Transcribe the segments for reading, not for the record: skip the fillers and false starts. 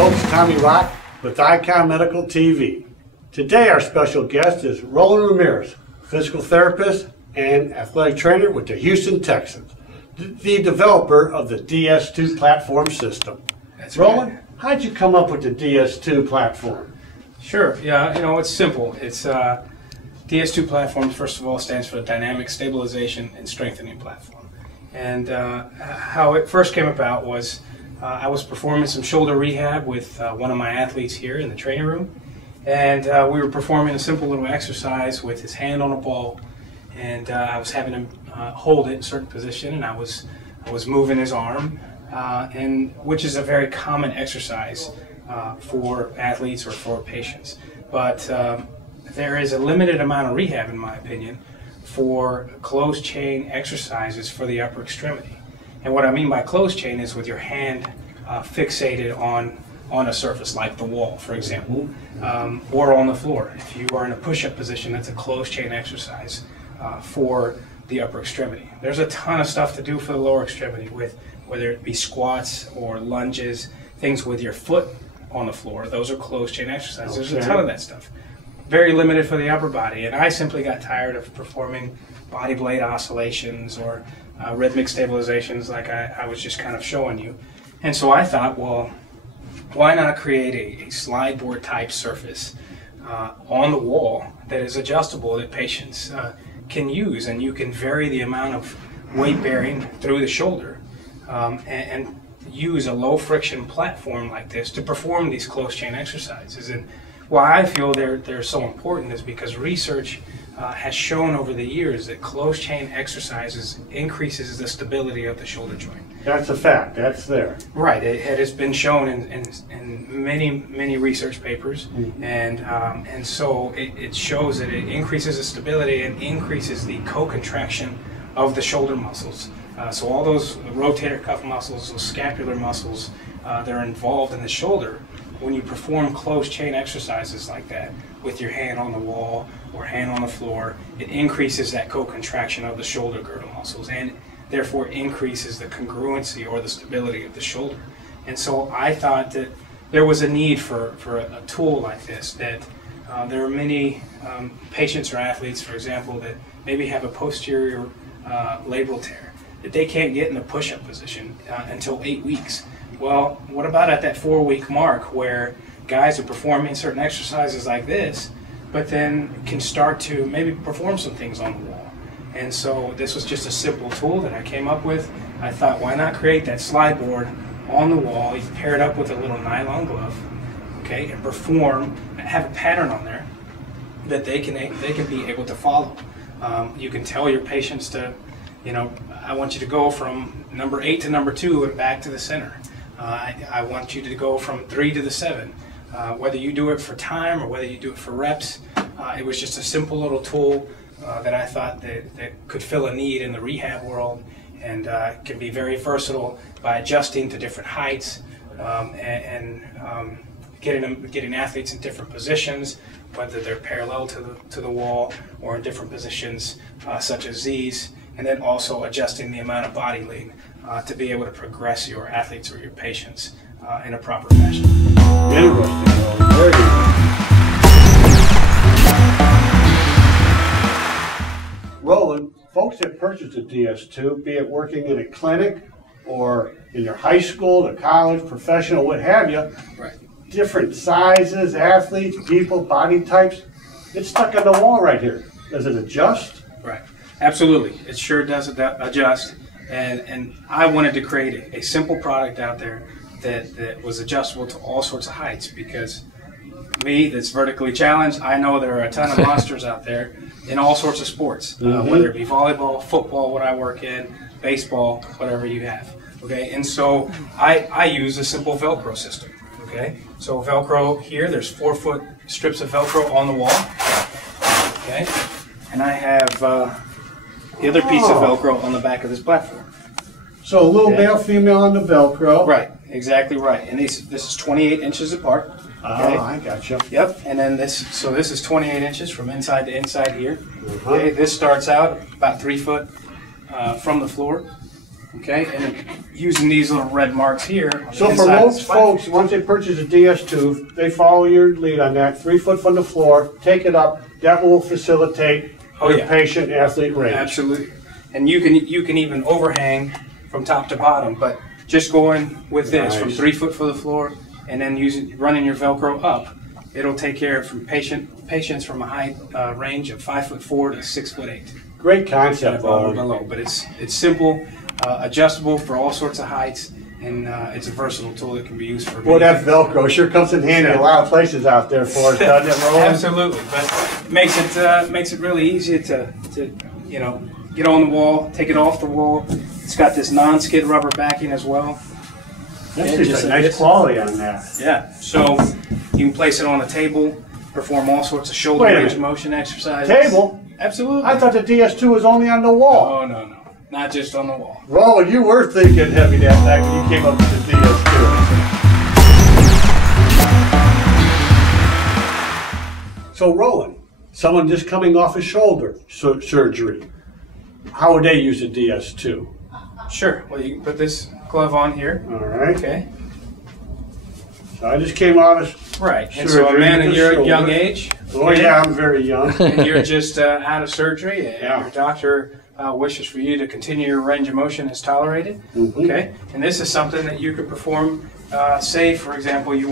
folks, Tommy Rock with Icon Medical TV. Today our special guest is Roland Ramirez, physical therapist and athletic trainer with the Houston Texans, the developer of the DS2 platform system. That's Roland, right. how'd you come up with the DS2 platform? Sure, yeah, it's simple. It's DS2 platform, first of all, stands for Dynamic Stabilization and Strengthening Platform. And how it first came about was I was performing some shoulder rehab with one of my athletes here in the training room. And we were performing a simple little exercise with his hand on a ball. And I was having him hold it in a certain position, and I was moving his arm, and which is a very common exercise for athletes or for patients. But there is a limited amount of rehab, in my opinion, for closed chain exercises for the upper extremity. And what I mean by closed chain is with your hand fixated on a surface like the wall, for example, or on the floor. If you are in a push-up position, that's a closed chain exercise for the upper extremity. There's a ton of stuff to do for the lower extremity, with whether it be squats or lunges, things with your foot on the floor. Those are closed chain exercises. There's a ton of that stuff. Very limited for the upper body, and I simply got tired of performing body blade oscillations or rhythmic stabilizations like I was just kind of showing you. And so I thought, well, why not create a slide board type surface on the wall that is adjustable that patients can use, and you can vary the amount of weight bearing through the shoulder and use a low friction platform like this to perform these closed chain exercises. And why I feel they're so important is because research has shown over the years that closed chain exercises increases the stability of the shoulder joint. That's a fact. That's there. Right. It has been shown in many research papers, and so it shows that it increases the stability and increases the co-contraction of the shoulder muscles. So all those rotator cuff muscles, those scapular muscles that are involved in the shoulder, when you perform closed chain exercises like that with your hand on the wall or hand on the floor, it increases that co-contraction of the shoulder girdle muscles and therefore increases the congruency or the stability of the shoulder. And so I thought that there was a need for a tool like this, that there are many patients or athletes, for example, that maybe have a posterior labral tear, that they can't get in the push-up position until 8 weeks. Well, what about at that 4-week mark where guys are performing certain exercises like this, but then can start to maybe perform some things on the wall? And so this was just a simple tool that I came up with. I thought, why not create that slide board on the wall? You pair it up with a little nylon glove, okay, and perform, have a pattern on there that they can be able to follow. You can tell your patients to, I want you to go from number 8 to number 2 and back to the center. I want you to go from 3 to the 7. Whether you do it for time or whether you do it for reps, it was just a simple little tool that I thought that could fill a need in the rehab world, and can be very versatile by adjusting to different heights and getting athletes in different positions, whether they're parallel to the wall or in different positions such as these, and then also adjusting the amount of body lean to be able to progress your athletes or your patients in a proper fashion. Interesting. Very good. Roland, folks that purchase a DS2, be it working in a clinic or in your high school, the college, professional, what have you, right. Different sizes, athletes, people, body types, it's stuck on the wall right here. Does it adjust? Right. Absolutely. It sure does adjust. And I wanted to create a simple product out there that was adjustable to all sorts of heights, because me, that's vertically challenged, I know there are a ton of monsters out there in all sorts of sports, whether it be volleyball, football, what I work in, baseball, whatever you have. Okay, and so I use a simple Velcro system. Okay, so Velcro here, there's 4-foot strips of Velcro on the wall. Okay, and I have the other piece of Velcro on the back of this platform. So a little male, female on the Velcro. Right, exactly right. And this is 28 inches apart. Okay. Oh, I gotcha. Yep, and then this is 28 inches from inside to inside here. Okay, this starts out about 3 foot from the floor. Okay, and using these little red marks here. On the So for inside of most this platform. folks, once they purchase a DS2, they follow your lead on that, 3 foot from the floor, take it up. That will facilitate the patient-athlete range. Absolutely. And you can even overhang from top to bottom, but just going with this from 3 foot from the floor and then running your Velcro up, it'll take care of patients from a height range of 5'4" to 6'8". Great concept, Above or below, but it's simple, adjustable for all sorts of heights, and it's a versatile tool that can be used for. Boy, that Velcro sure comes in handy in a lot of places out there for us, doesn't it, Roland? Absolutely, but it makes it really easy to get on the wall, take it off the wall. It's got this non-skid rubber backing as well. That's just a nice quality on that. Yeah, so you can place it on a table, perform all sorts of shoulder range of motion exercises. Table? Absolutely. I thought the DS2 was only on the wall. Oh, no. Not just on the wall. Roland, you were thinking heavy that night when you came up with the DS2. So, Roland, someone just coming off a shoulder surgery, how would they use a DS2? Sure. Well, you can put this glove on here. All right. Okay. So I just came out of And so a man in your young age. Oh, yeah, I'm very young. And you're just out of surgery, and your doctor wishes for you to continue your range of motion as tolerated. Okay. And this is something that you could perform. Say, for example, we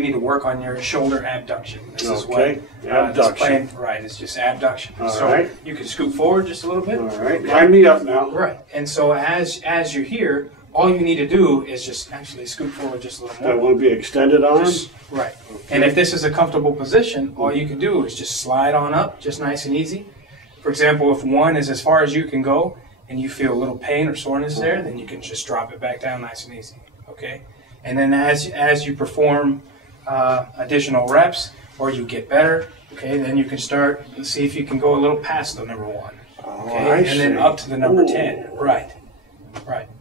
need to work on your shoulder abduction. This is what abduction. It's just abduction. So you can scoot forward just a little bit. All right. Line me up now. Right. And so as you're here, all you need to do is just actually scoot forward just a little more. That won't be extended arms? Right. Okay. And if this is a comfortable position, all you can do is just slide on up, just nice and easy. For example, if one is as far as you can go and you feel a little pain or soreness there, then you can just drop it back down nice and easy. Okay. And then as you perform additional reps or you get better, okay, then you can start and see if you can go a little past the number 1. Okay. And then up to the number 10. Right.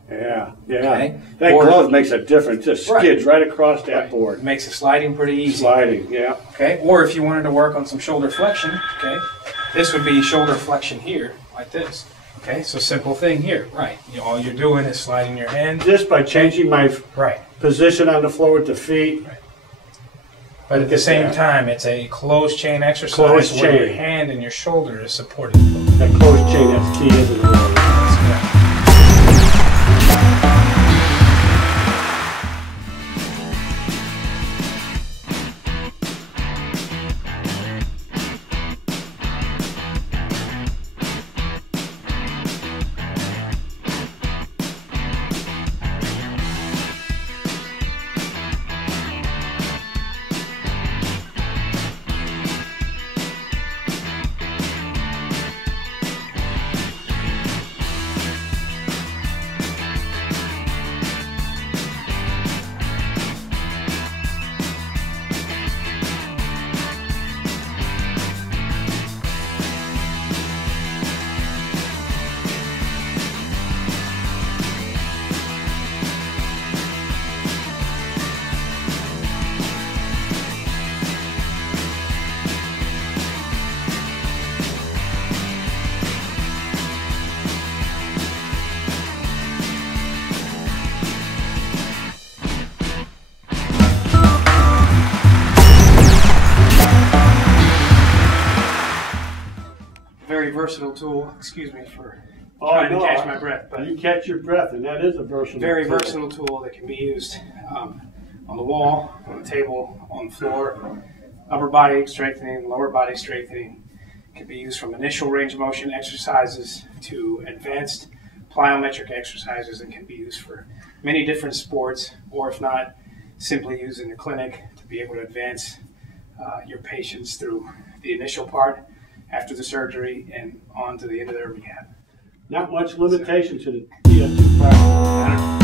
Yeah. Okay. That glove makes a difference. It skids right across that board. It makes the sliding pretty easy. Sliding, yeah. Okay. Or if you wanted to work on some shoulder flexion, okay, this would be shoulder flexion here, like this. Okay. So simple thing here. Right. All you're doing is sliding your hand. Just by changing my position on the floor with the feet. Right. But at the same time, it's a closed chain exercise where your hand and your shoulder is supported. That closed chain, that's key, isn't it? That's correct. Very versatile tool. Excuse me for trying to catch my breath. But you catch your breath, and that is a versatile versatile tool that can be used on the wall, on the table, on the floor. Upper body strengthening, lower body strengthening. It can be used from initial range of motion exercises to advanced plyometric exercises, and can be used for many different sports, or if not, simply used in the clinic to be able to advance your patients through the initial part after the surgery and on to the end of their rehab. Not much limitation to the DS2 platform.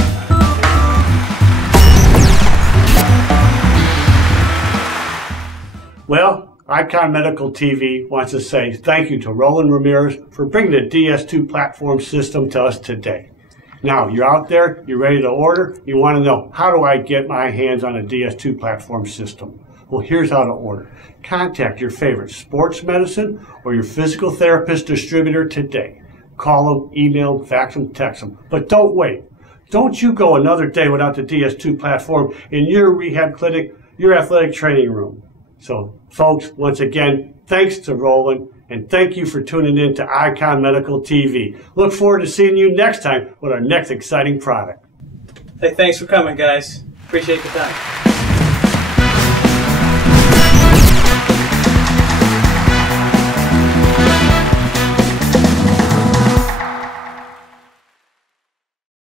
Well, Icon Medical TV wants to say thank you to Roland Ramirez for bringing the DS2 platform system to us today. Now, you're out there, you're ready to order, you want to know, how do I get my hands on a DS2 platform system? Well, here's how to order. Contact your favorite sports medicine or your physical therapist distributor today. Call them, email them, fax them, text them. But don't wait. Don't you go another day without the DS2 platform in your rehab clinic, your athletic training room. So, folks, once again, thanks to Roland, and thank you for tuning in to Icon Medical TV. Look forward to seeing you next time with our next exciting product. Hey, thanks for coming, guys. Appreciate the time.